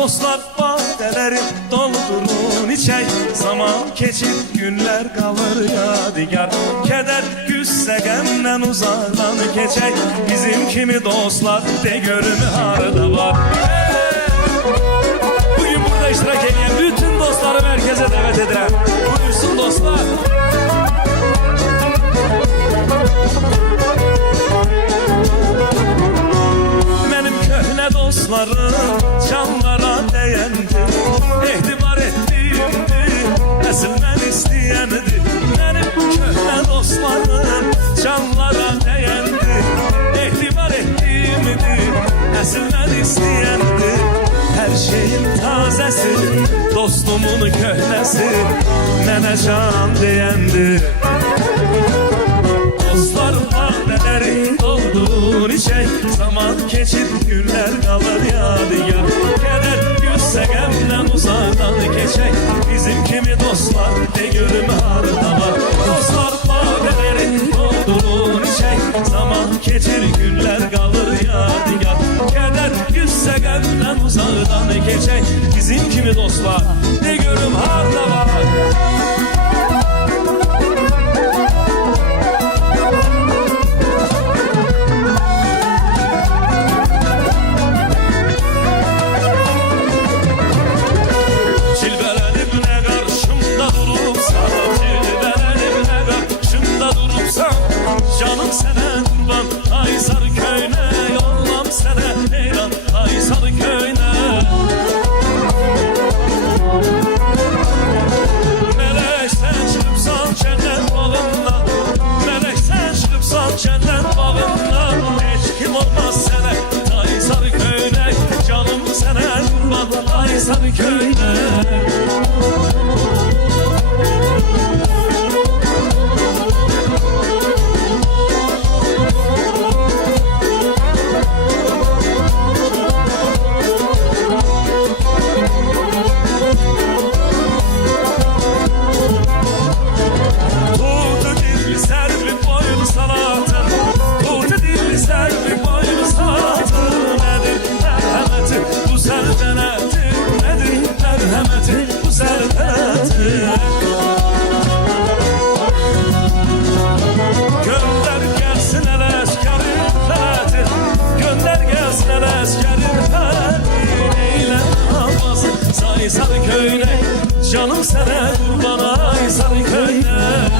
Dostlar badeleri doldurun içək, zaman keçir günler kalır yadigar. Keder güsse gemden uzaktan keçək, bizim kimi dostlar de görümü harda var. Bugün burada iştirak edən bütün dostları merkeze davet edirəm. Buyursun dostlar. Benim köhne dostlarım canlara değendi, ehtibar ettiğimdi, əsl mən istəyəndi. Benim köhne dostlarım canlara değendi, ehtibar ettiğimdi, əsl mən istəyəndi. Her şeyin tazesi, dostumun köhnesi, mənə can deyəndi. Dostlar badeleri doldurun içək, zaman keçir günler kalır yadigar. Keder güsse gemden uzaktan keçək, bizim kimi dostlar de görüm harda var. Dostlar badeleri doldurun içək, zaman keçir günler kalır yadigar. Keder güsse gemden uzaktan keçək, bizim kimi dostlar de görüm harda var. Canım sənə qurban, ay sarı köynə, yollam sənə heyran, ay sarı köynə. Melek sən çıxıbsan kəndən bağından, melek sən çıxıbsan kəndən bağından, heç kim olmaz sənə, ay sarı köynə, canım sənə qurban, ay sarı köynə. Gönder gelsin el əsgərin fəthi, gönder gelsin el əsgərin fəthi. Eyle namazı, say sarı köynək, canım sənə qurban, ay sarı köynək.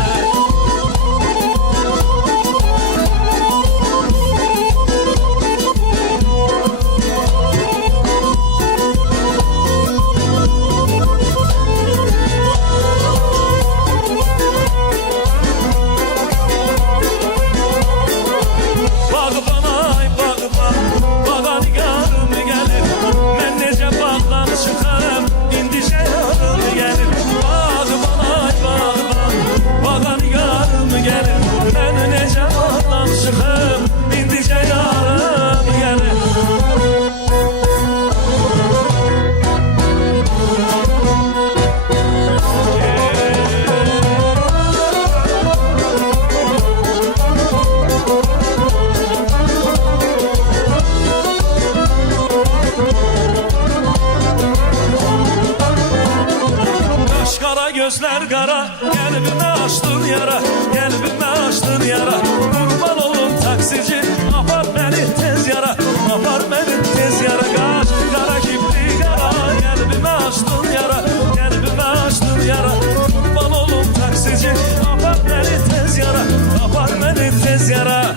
Gözler kara, kalbime açtın yara, kalbime açtın yara. Kurban olun taksici, apar beni tez yara, apar beni tez yara. Kaş kara kipli kara, kalbime açtın yara, kalbime açtın yara. Kurban olun taksici, apar beni tez yara, apar beni tez yara.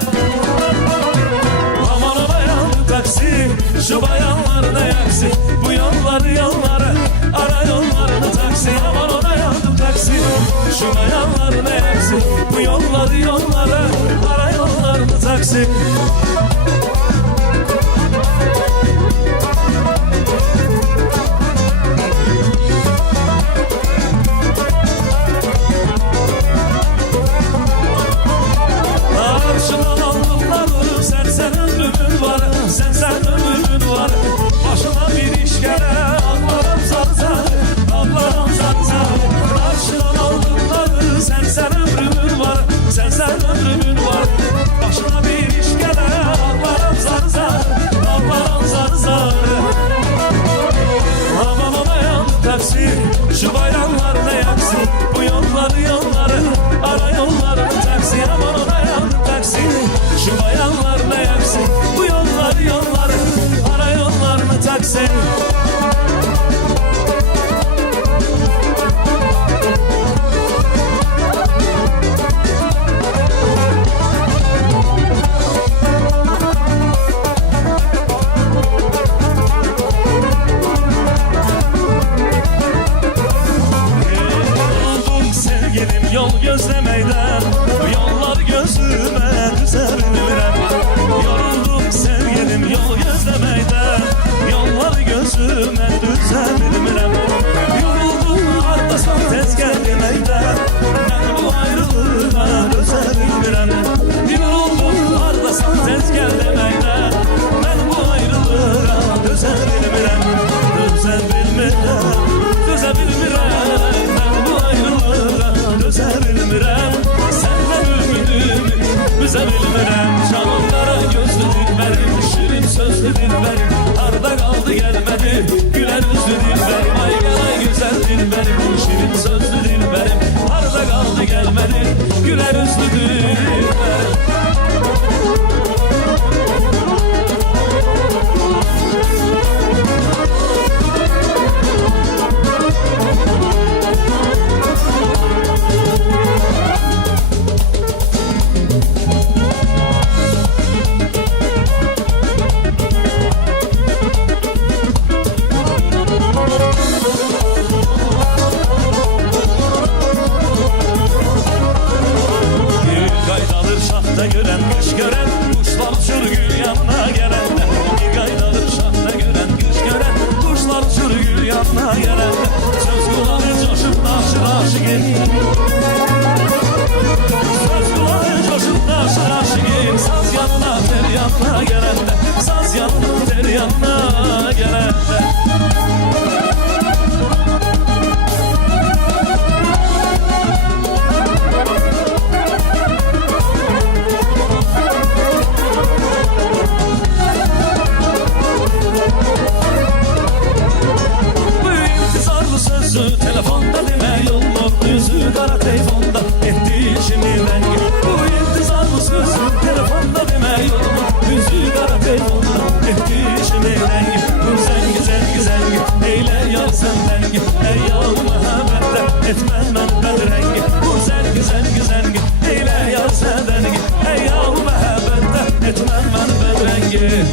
Aman o bayan taksi, şu bayanlar ne yaksi, bu yolları ara yollarını taksi. Aman o taksi, şu bayanlar ne yaksi, yollar ne yapsın? Bu yollar yolları, para yollarını taksın. Yol gözlemeyden, yollar gözüme düzer bilmirəm. Yoruldum sevgilim yol gözlemeyden, yollar gözüme düzer bilmirəm. Yoruldum ardasan tez gel demeyden, ben bu ayrılığa dözer bilmirəm. Yoruldum ardasan tez gel demeyden, ben bu ayrılığa dözer bilmirəm. Dözer bilmirəm, dözer bilmirəm, ben bu ayrılığa dözer bilmirəm. Səndən ümidimi üzə bilmirəm. Canım qara gözlü dilbərim, şirin sözlü dilbərim, harda qaldı gəlmədi gülər üzlü dilbərim. Ay gəlay gözəl dilbərim, şirin sözlü dilbərim, harda qaldı gəlmədi gülər üzlü dilbərim. Şahta gören, kış gören, kuşlar uçur gül yanına gelende. Bir qaydadır şahta gören, kış gören, kuşlar uçur gül yanına gelende. Söz kulağı coşup naşır aşık, söz kulağı coşup naşır aşık. Saz yanına ter yanına gelende, saz yanına ter yanına gelende. Telefonda deme yollar, yüzü kara telefonda etti işimi rengi. Bu intizarlı sözü telefonda deme yollar, yüzü kara telefonda etti işimi rengi. Bu zengi zengi zengi, eyle yar sen dengi, ey yal muhabbette etmem ben bedrengi. Bu zengi zengi zengi, eyle yar sen dengi, ey yal muhabbette etmem ben bedrengi.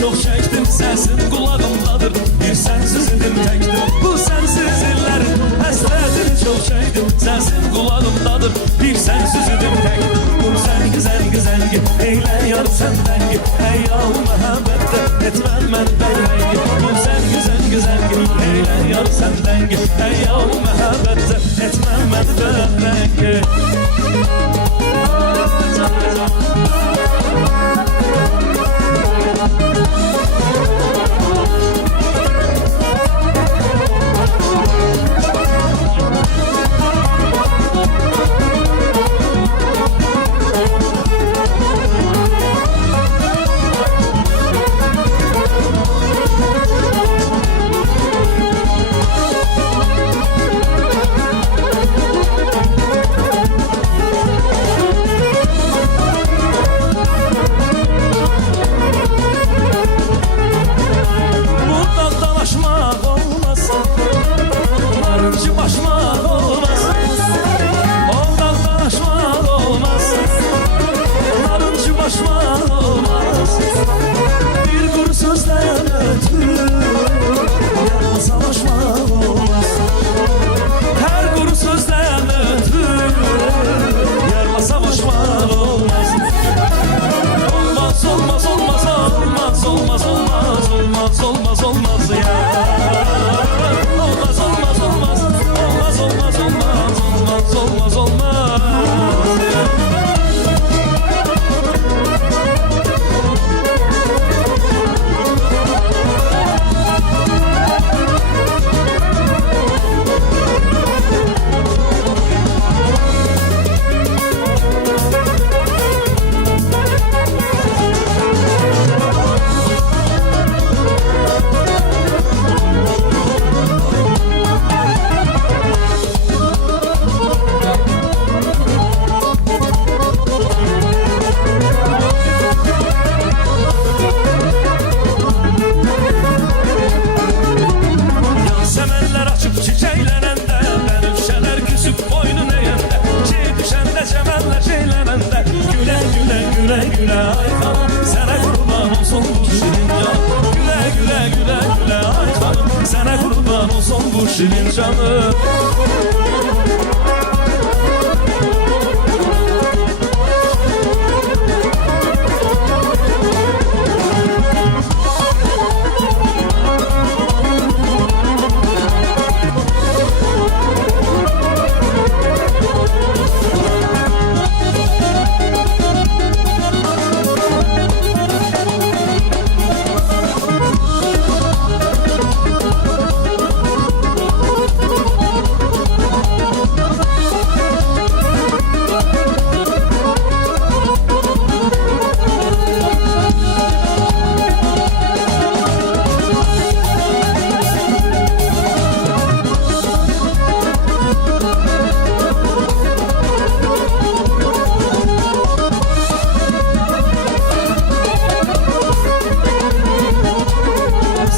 Çok çektim, sensin kulağımdadır, bir sensiz idim tektim. Bu sensiz illerin hasretini çok çektim, sensin kulağımdadır, bir sensiz idim tektim. Bu zengi zengi zengi, eyle yar sen dengi, ey yal muhabbette etmem ben dengi. Bu zengi zengi zengi, eyle yar sen dengi, ey yal muhabbette etmem ben dengi. şirin canı.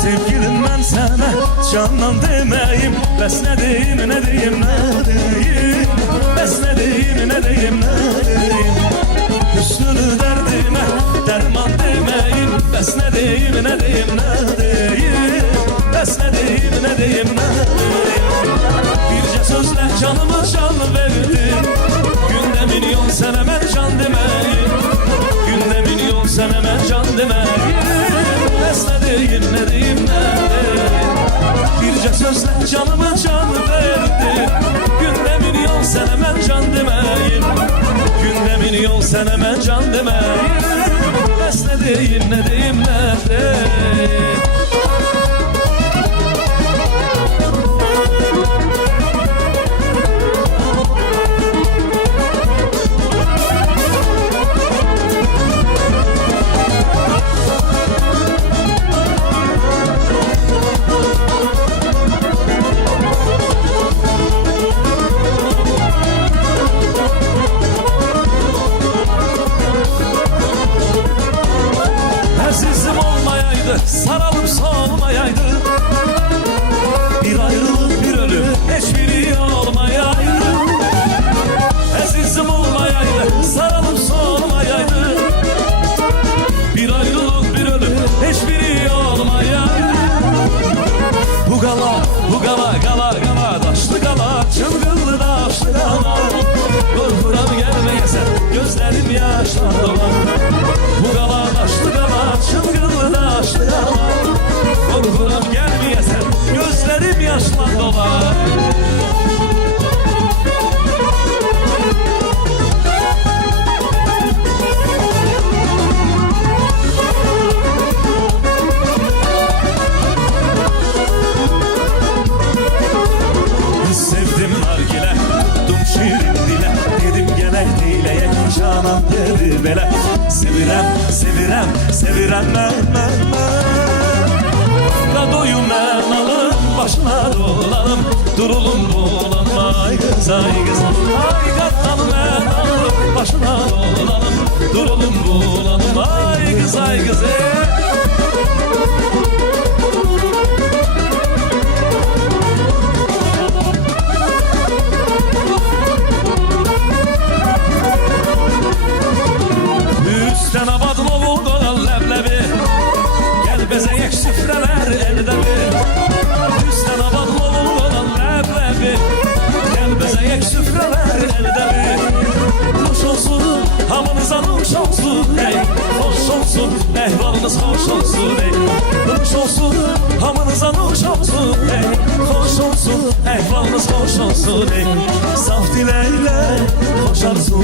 Sevgilim ben sana candan demeyim. Bəs ne deyim, ne deyim, ne deyim. Bəs ne deyim, ne deyim, ne deyim. Hüsnünü derdime derman demeyim. Bəs ne deyim, ne deyim, ne deyim. Bəs ne deyim, ne deyim, ne deyim. Birce sözle canımı can verdim. Günde milyon sene ben can demeyim. Günde milyon sene ben can demeyim. Bəs ne deyim, ne deyim, ne deyim. Birce sözle canımı can verdim. Günde milyon sene ben can demeyim. Günde milyon sene ben can demeyim. Bəs ne deyim, ne deyim, ne deyim. Azizim olmayaydı, sarılıp solmayaydı. Bir ayrılık, bir ölüm, hiçbiri olmayaydı. Azizim olmayaydı, sarılıp solmayaydı. Bir ayrılık, bir ölüm, hiçbiri olmayaydı. Bu gala, bu gala, gala, gala, daşlı gala, çılgınlı daşlı gala. Korkuram gelmeye sen, gözlerim yaşla dolar. Bu gala, daşlı gala, çılgınlı daşlı gala. Korkuram gelmeye sen, gözlerim yaşla dolar. Sevdim nargile, tuttum şirin dile. Dedim gelek dileye, canan dedi bele. Sevirem, sevirem, sevirem ben. Da doyum ben alım, başına dolanım. Durulum bulanım, ay kız, ay kız. Ay katlanım ben alım, başına dolanım. Durulum bulanım, ay kız, ay kız. Üstten abadım oğuldan leblebi. Gel bezeyek süfreler elde bir. Üstten abadım oğuldan leblebi. Gel bezeyek süfreler elde bir. Hoş olsun hamınıza nuş olsun ey. Hoş olsun ehvalınız hoş olsun ey. Nuş olsun hamınıza nuş olsun ey. Hoş olsun ehvalınız hoş olsun ey. Saf dileyle hoş arzu